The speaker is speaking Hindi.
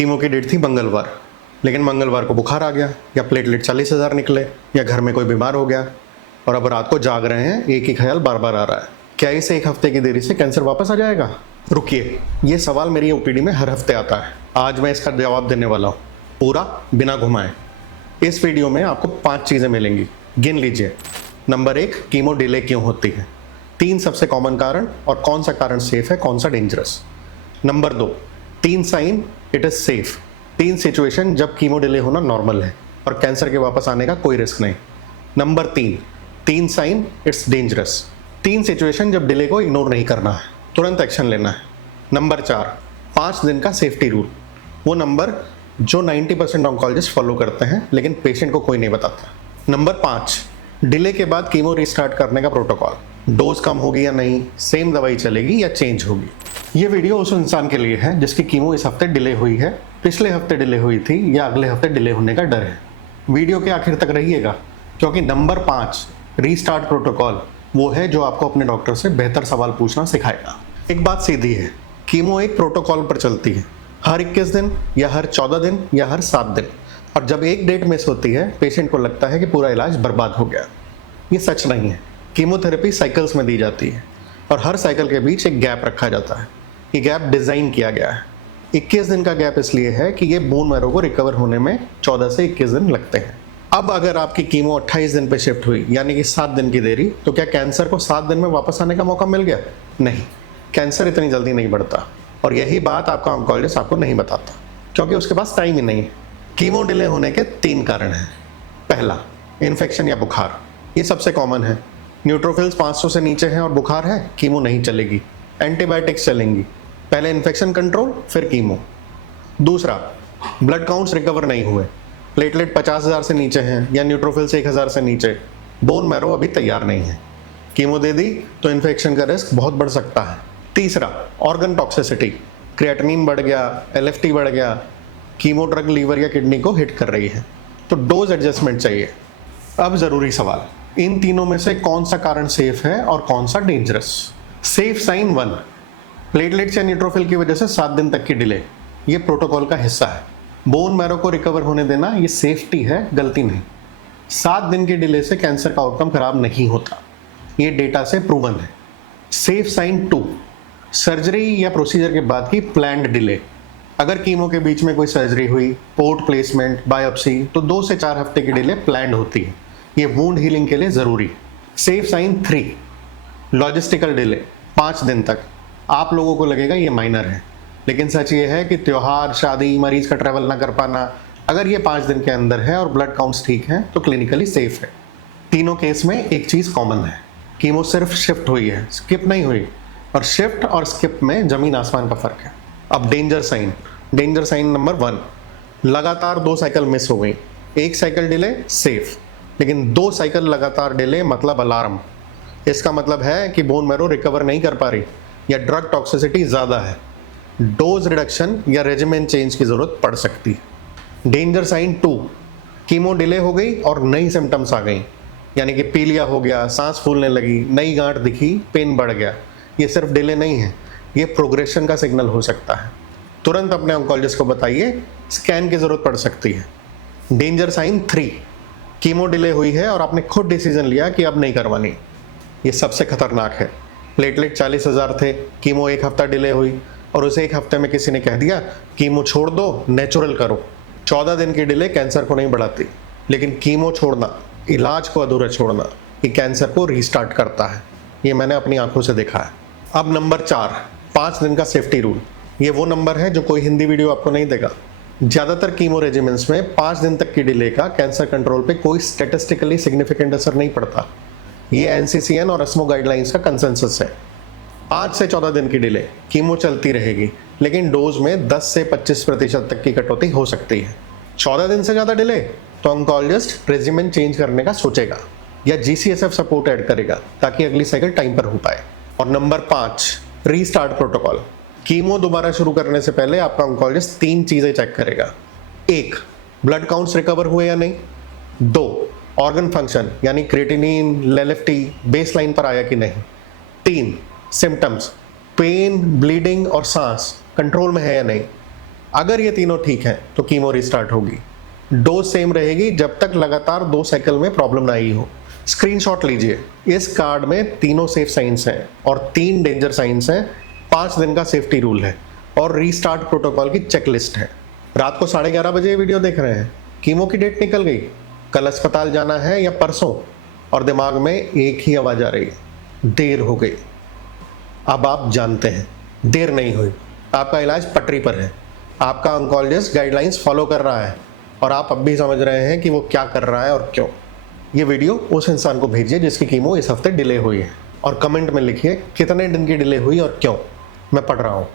कीमो की डेट थी मंगलवार, लेकिन मंगलवार को बुखार आ गया, या प्लेटलेट 40,000 निकले, या घर में कोई बीमार हो गया, और अब रात को जाग रहे हैं, एक ही ख्याल बार बार आ रहा है, क्या इसे 1 हफ्ते की देरी से कैंसर वापस आ जाएगा? रुकिए, ये सवाल मेरी ओपीडी में हर हफ्ते आता है। आज मैं इसका जवाब देने वाला हूँ, पूरा बिना घुमाए। इस वीडियो में आपको 5 चीज़ें मिलेंगी, गिन लीजिए। नंबर 1, कीमो डिले क्यों होती है? 3 सबसे कॉमन कारण और कौन सा कारण सेफ है, कौन सा dangerous. Number 2, 3 sign it is safe. 3 situation जब कीमो डिले होना नॉर्मल है और कैंसर के वापस आने का कोई रिस्क नहीं। Number 3 sign it's dangerous. 3 situation जब डिले को इग्नोर नहीं करना है, तुरंत एक्शन लेना है। नंबर 4, 5 दिन का सेफ्टी रूल, वो नंबर जो 90% ऑन्कोलॉजिस्ट फॉलो करते हैं लेकिन पेशेंट को कोई नहीं बताता। नंबर 5, डिले के बाद कीमो रिस्टार्ट करने का प्रोटोकॉल, डोज कम होगी या नहीं, सेम दवाई चलेगी या चेंज होगी। ये वीडियो उस इंसान के लिए है जिसकी कीमो इस हफ्ते डिले हुई है, पिछले हफ्ते डिले हुई थी या अगले हफ्ते डिले होने का डर है। वीडियो के आखिर तक रहिएगा, क्योंकि नंबर 5 रीस्टार्ट प्रोटोकॉल वो है जो आपको अपने डॉक्टर से बेहतर सवाल पूछना सिखाएगा। एक बात सीधी है, कीमो एक प्रोटोकॉल पर चलती है, हर 21 दिन या हर 14 दिन या हर 7 दिन, और जब एक डेट मिस होती है पेशेंट को लगता है कि पूरा इलाज बर्बाद हो गया। ये सच नहीं है। कीमोथेरेपी साइकिल्स में दी जाती है और हर साइकिल के बीच एक गैप रखा जाता है। ये गैप डिज़ाइन किया गया है। 21 दिन का गैप इसलिए है कि ये बोन मैरो को रिकवर होने में 14 से 21 दिन लगते हैं। अब अगर आपकी कीमो 28 दिन पे शिफ्ट हुई, यानी कि 7 दिन की देरी, तो क्या कैंसर को 7 दिन में वापस आने का मौका मिल गया? नहीं, कैंसर इतनी जल्दी नहीं बढ़ता, और यही बात आपका ऑन्कोलॉजिस्ट आपको नहीं बताता, क्योंकि उसके पास टाइम ही नहीं है। कीमो डिले होने के 3 कारण हैं। पहला, इन्फेक्शन या बुखार, ये सबसे कॉमन है। न्यूट्रोफिल्स 500 से नीचे हैं और बुखार है, कीमो नहीं चलेगी, एंटीबायोटिक्स चलेंगी। पहले इन्फेक्शन कंट्रोल, फिर कीमो। दूसरा, ब्लड काउंट्स रिकवर नहीं हुए, प्लेटलेट 50,000 से नीचे हैं या न्यूट्रोफिल्स 1,000 से नीचे, बोन मैरो अभी तैयार नहीं है, कीमो दे दी तो इन्फेक्शन का रिस्क बहुत बढ़ सकता है। तीसरा, ऑर्गन टॉक्सिसिटी, क्रिएटिनिन बढ़ गया, एलएफटी बढ़ गया, कीमो ड्रग लीवर या किडनी को हिट कर रही है, तो डोज एडजस्टमेंट चाहिए। अब जरूरी सवाल, इन तीनों में से कौन सा कारण सेफ है और कौन सा डेंजरस? सेफ साइन 1, प्लेटलेट्स या न्यूट्रोफिल की वजह से 7 दिन तक की डिले, ये प्रोटोकॉल का हिस्सा है। बोन मैरो को रिकवर होने देना ये सेफ्टी है, गलती नहीं। 7 दिन की डिले से कैंसर का आउटकम खराब नहीं होता, ये डेटा से प्रूवन है। सेफ साइन 2, सर्जरी या प्रोसीजर के बाद की प्लान्ड डिले, अगर कीमो के बीच में कोई सर्जरी हुई, पोर्ट प्लेसमेंट, बायोप्सी, तो 2 से 4 हफ्ते की डिले प्लान्ड होती है, ये वुंड हीलिंग के लिए ज़रूरी है। सेफ साइन 3, लॉजिस्टिकल डिले, 5 दिन तक। आप लोगों को लगेगा ये माइनर है, लेकिन सच ये है कि त्योहार, शादी, मरीज का ट्रैवल ना कर पाना, अगर ये 5 दिन के अंदर है और ब्लड काउंट्स ठीक हैं तो क्लिनिकली सेफ है। तीनों केस में एक चीज़ कॉमन है, कीमो सिर्फ शिफ्ट हुई है, स्किप नहीं हुई, और शिफ्ट और स्किप में जमीन आसमान का फर्क है। अब डेंजर साइन नंबर 1, लगातार 2 साइकिल मिस हो गई, 1 साइकिल डिले सेफ, लेकिन 2 साइकिल लगातार डिले मतलब अलार्म। इसका मतलब है कि बोन मैरो रिकवर नहीं कर पा रही या ड्रग टॉक्सिसिटी ज़्यादा है, डोज रिडक्शन या रेजिमेन चेंज की ज़रूरत पड़ सकती है। डेंजर साइन 2, कीमो डिले हो गई और नई सिम्टम्स आ गई, यानी कि पीलिया हो गया, सांस फूलने लगी, नई गांठ दिखी, पेन बढ़ गया। ये सिर्फ डिले नहीं है, ये प्रोग्रेशन का सिग्नल हो सकता है। तुरंत अपने ऑन्कोलॉजिस्ट को बताइए, स्कैन की ज़रूरत पड़ सकती है। डेंजर साइन 3, कीमो डिले हुई है और आपने खुद डिसीजन लिया कि अब नहीं करवानी, ये सबसे खतरनाक है। प्लेटलेट 40,000 थे, कीमो 1 हफ्ता डिले हुई और उस 1 हफ्ते में किसी ने कह दिया कीमो छोड़ दो, नेचुरल करो। 14 दिन की डिले कैंसर को नहीं बढ़ाती, लेकिन कीमो छोड़ना, इलाज को अधूरा छोड़ना, ये कैंसर को रीस्टार्ट करता है। ये मैंने अपनी आंखों से देखा है। अब नंबर 4, 5 दिन का सेफ्टी रूल, ये वो नंबर है जो कोई हिंदी वीडियो आपको नहीं देगा। ज़्यादातर कीमो रेजिमेंट्स में 5 दिन तक की डिले का कैंसर कंट्रोल पे कोई स्टैटिस्टिकली सिग्निफिकेंट असर नहीं पड़ता। ये एनसीसीएन और एस्मो गाइडलाइंस का कंसेंसस है। 5 से 14 दिन की डिले, कीमो चलती रहेगी, लेकिन डोज में 10 से 25% तक की कटौती हो सकती है। 14 दिन से ज़्यादा डिले तो ऑन्कोलॉजिस्ट रेजिमेंट चेंज करने का सोचेगा या जीसीएसएफ सपोर्ट ऐड करेगा, ताकि अगली साइकिल टाइम पर हो पाए। और नंबर 5, रीस्टार्ट प्रोटोकॉल, कीमो दोबारा शुरू करने से पहले आपका ऑन्कोलॉजिस्ट 3 चीज़ें चेक करेगा। 1, ब्लड काउंट्स रिकवर हुए या नहीं। 2, ऑर्गन फंक्शन यानी क्रिएटिनिन, एलएफटी बेसलाइन पर आया कि नहीं। 3, सिम्टम्स, पेन, ब्लीडिंग और सांस कंट्रोल में है या नहीं। अगर ये तीनों ठीक है तो कीमो रिस्टार्ट होगी। डोज सेम रहेगी जब तक लगातार 2 साइकिल में प्रॉब्लम ना आई हो। स्क्रीनशॉट लीजिए, इस कार्ड में तीनों सेफ साइंस हैं और 3 डेंजर साइंस हैं। 5 दिन का सेफ्टी रूल है और रीस्टार्ट प्रोटोकॉल की चेकलिस्ट है। रात को 11:30 बजे वीडियो देख रहे हैं, कीमो की डेट निकल गई, कल अस्पताल जाना है या परसों, और दिमाग में एक ही आवाज आ रही है, देर हो गई। अब आप जानते हैं देर नहीं हुई, आपका इलाज पटरी पर है, आपका ऑन्कोलॉजिस्ट गाइडलाइंस फॉलो कर रहा है और आप अब भी समझ रहे हैं कि वो क्या कर रहा है और क्यों। ये वीडियो उस इंसान को भेजिए जिसकी कीमो इस हफ्ते डिले हुई है और कमेंट में लिखिए कितने दिन की डिले हुई और क्यों। मैं पढ़ रहा हूँ।